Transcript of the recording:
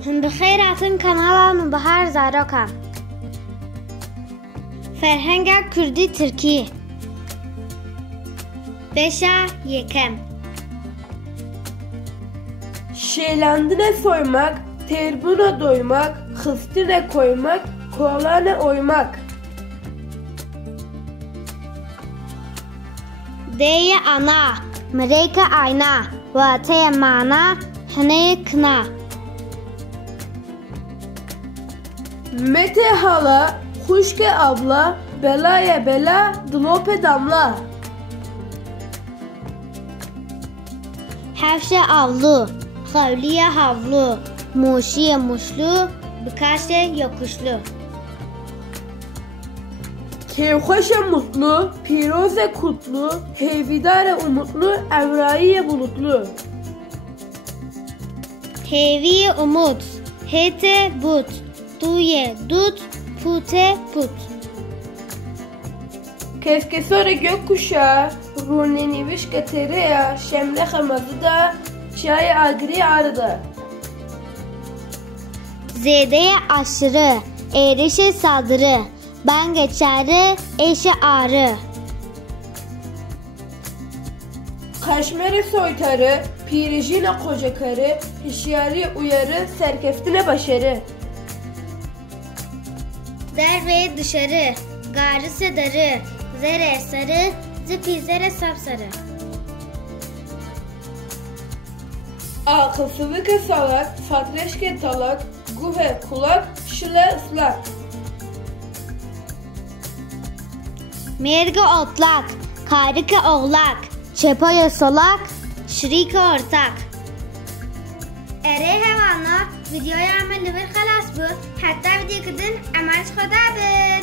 بخیر هاتن کانال نوبهار زاروکا فرهنگ کردی ترکی beşe yekem Şeylandine soymak, terbuna doymak, hıstine koymak, kolane oymak. Deye ana, mreyka ayna, vateye mana, hıneye kına. Mete hala, huşke abla, belaya bela, dlope damla. Hevşe avlu, havliye havlu, muşiye muşlu, bikaşe yokuşlu. Kevhoşe mutlu, piroze kutlu, heyvidare umutlu, emraiye bulutlu. Teviye umut, hete but, duye dut, pute put. Keskesore gökkuşağı, runeniviş tereya, şemle hamazıda, şaye agri arda. Zedeye aşırı, erişe saldırı, ben geçeri, eşe ağrı. Kaşmere soytarı, pirijine koca karı, hişyari uyarı, serkeftine başarı. Derveye dışarı, garı sedarı, zere sarı, zipizlere sapsarı. Akılsızlık salak, fatreşke talak, guhe kulak, şile ıslak. Merge otlak, karike oğlak, çepaya solak, şirike ortak. اره هوانا ویدیوی عمل نور خلاص بود حتی ویدیو کردن عملش خدا به